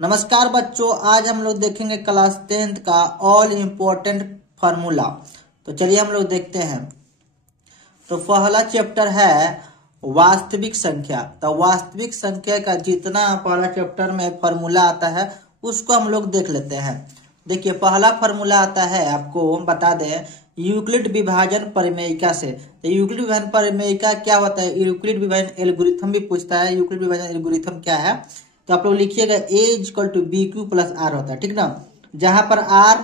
नमस्कार बच्चों, आज हम लोग देखेंगे क्लास 10th का ऑल इम्पोर्टेंट फार्मूला। तो चलिए हम लोग देखते हैं। तो पहला चैप्टर है वास्तविक संख्या। तो वास्तविक संख्या का जितना पहला चैप्टर में फार्मूला आता है उसको हम लोग देख लेते हैं। देखिए, पहला फार्मूला आता है, आपको हम बता दें, यूक्लिड विभाजन परिमेयिका से। तो यूक्लिड विभाजन परिमेयिका क्या होता है? यूक्लिड विभाजन एल्गोरिथम भी पूछता है। यूक्लिड विभाजन एल्गोरिथम क्या है? तो आप लोग लिखिएगा A=BQ + R होता है, ठीक ना। जहां पर R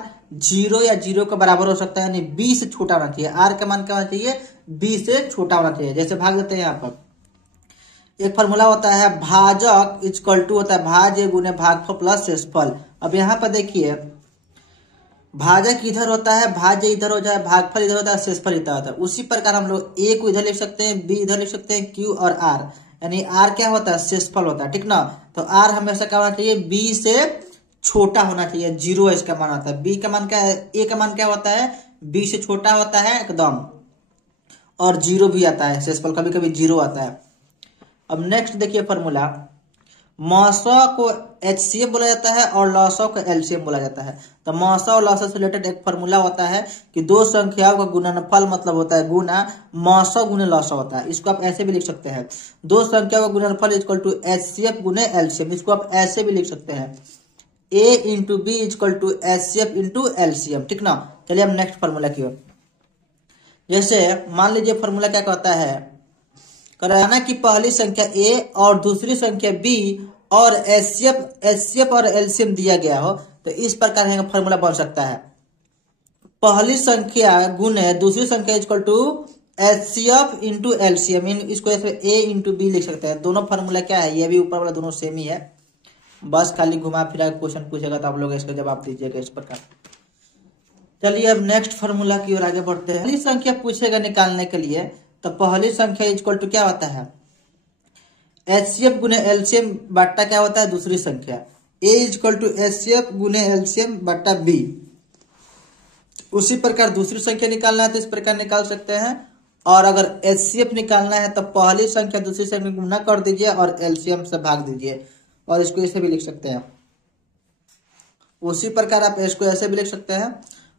0 या 0 के बराबर हो सकता है, यानी B से छोटा होना चाहिए। R का मान क्या होना चाहिए? B से छोटा होना चाहिए। जैसे भाग देते हैं, यहाँ पर एक फॉर्मूला होता है भाजक = होता है भाज्य गुने भागफल प्लस शेषफल। अब यहाँ पर देखिए, भाजक इधर होता है, भाज्य इधर हो जाए, भागफल इधर होता है, शेषफल इधर होता है। उसी प्रकार हम लोग A को इधर लिख सकते हैं, B इधर लिख सकते हैं, Q और R, यानी R क्या होता है? शेषफल होता है, ठीक ना। तो R हमेशा क्या होना चाहिए? B से छोटा होना चाहिए। 0 इसका मान होता है। B का मान क्या है? A का मान क्या होता है? B से छोटा होता है एकदम, और 0 भी आता है। शेषफल कभी कभी 0 आता है। अब नेक्स्ट देखिए फॉर्मूला, मौसा को HCF बोला जाता है और लॉसा को LCM बोला जाता है। तो मौसा और लॉसा से रिलेटेड एक फॉर्मूला होता है कि दो संख्याओं का गुणनफल मतलब होता है गुना मौसा गुने लॉसा होता है। इसको आप ऐसे भी लिख सकते हैं, दो संख्याओं का गुणनफल = HCF गुने LCM। इसको आप ऐसे भी लिख सकते हैं, A × B = HCF × LCM, ठीक ना। चलिए हम नेक्स्ट फॉर्मूला की ओर। जैसे मान लीजिए फॉर्मूला क्या कहता है, कराना की पहली संख्या A और दूसरी संख्या B और HCF और LCM दिया गया हो, तो इस प्रकार का फॉर्मूला बन सकता है। पहली संख्या गुने दूसरी संख्या = HCF × LCM। इसको ऐसे A × B लिख सकते हैं। दोनों फॉर्मूला क्या है? ये भी ऊपर वाला दोनों सेम ही है, बस खाली घुमा फिरा क्वेश्चन पूछेगा तो आप लोग इसका जवाब दीजिएगा इस प्रकार। चलिए अब नेक्स्ट फॉर्मूला की ओर आगे बढ़ते हैं। पहली संख्या पूछेगा निकालने के लिए, तो पहली संख्या = क्या होता है? HCF गुने LCM बट्टा क्या होता है? दूसरी संख्या। A = HCF गुने LCM बट्टा B। उसी प्रकार दूसरी संख्या निकालना है तो इस प्रकार निकाल सकते हैं, और अगर HCF निकालना है तो पहली संख्या दूसरी संख्या गुना कर दीजिए और LCM से भाग दीजिए, और इसको ऐसे भी लिख सकते हैं। उसी प्रकार आप इसको ऐसे भी लिख सकते हैं,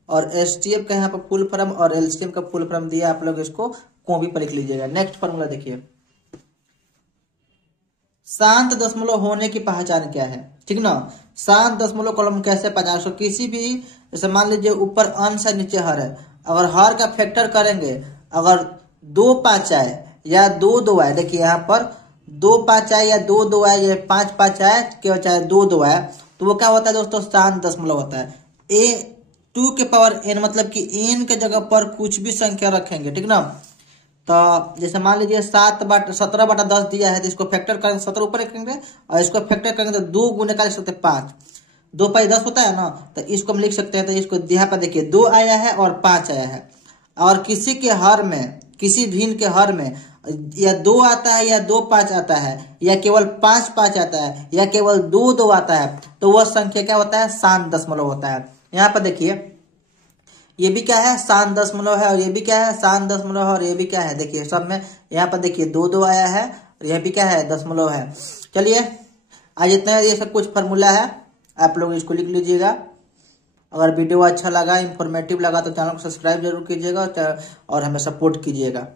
और HCF का यहाँ पर फुल फॉर्म और LCM का फुल फॉर्म दिया, आप लोग इसको कॉपी पर लिख लीजिएगा। नेक्स्ट फॉर्मूला देखिए, शांत दशमलव होने की पहचान क्या है, ठीक ना। शांत दशमलव को हम कैसे पहचान सकते? किसी भी, जैसे मान लीजिए ऊपर अंश है नीचे हर है, अगर हर का फैक्टर करेंगे, अगर 2 5 आए या 2 2 आए, देखिए यहाँ पर 2 5 आए या 2 2 आए या 5 5 आए क्या चाहे 2 2 आए, तो वो क्या होता है दोस्तों? शांत दशमलव होता है। A2n मतलब कि n के जगह पर कुछ भी संख्या रखेंगे, ठीक ना। तो जैसे मान लीजिए 17/10 दिया है, तो इसको फैक्टर करेंगे, 17 ऊपर रखेंगे और इसको फैक्टर करेंगे तो 2 गुने का लिख सकते हैं 5, 2 × 5 = 10 होता है ना। तो इसको हम लिख सकते हैं, तो इसको यहाँ पर देखिए 2 आया है और 5 आया है, और किसी के हर में, किसी भिन्न के हर में या 2 आता है या 2 5 आता है या केवल 5 5 आता है या केवल 2 2 आता है, तो वह संख्या क्या होता है? शांत दशमलव होता है। यहाँ पर देखिए, ये भी क्या है? शांत दशमलव है, और ये भी क्या है? शांत दशमलव है, और ये भी क्या है? देखिए सब में यहाँ पर देखिए 2 2 आया है, और यह भी क्या है? दशमलव है। चलिए आज इतना, ये सब कुछ फार्मूला है, आप लोग इसको लिख लीजिएगा। अगर वीडियो अच्छा लगा, इंफॉर्मेटिव लगा, तो चैनल को सब्सक्राइब जरूर कीजिएगा और हमें सपोर्ट कीजिएगा।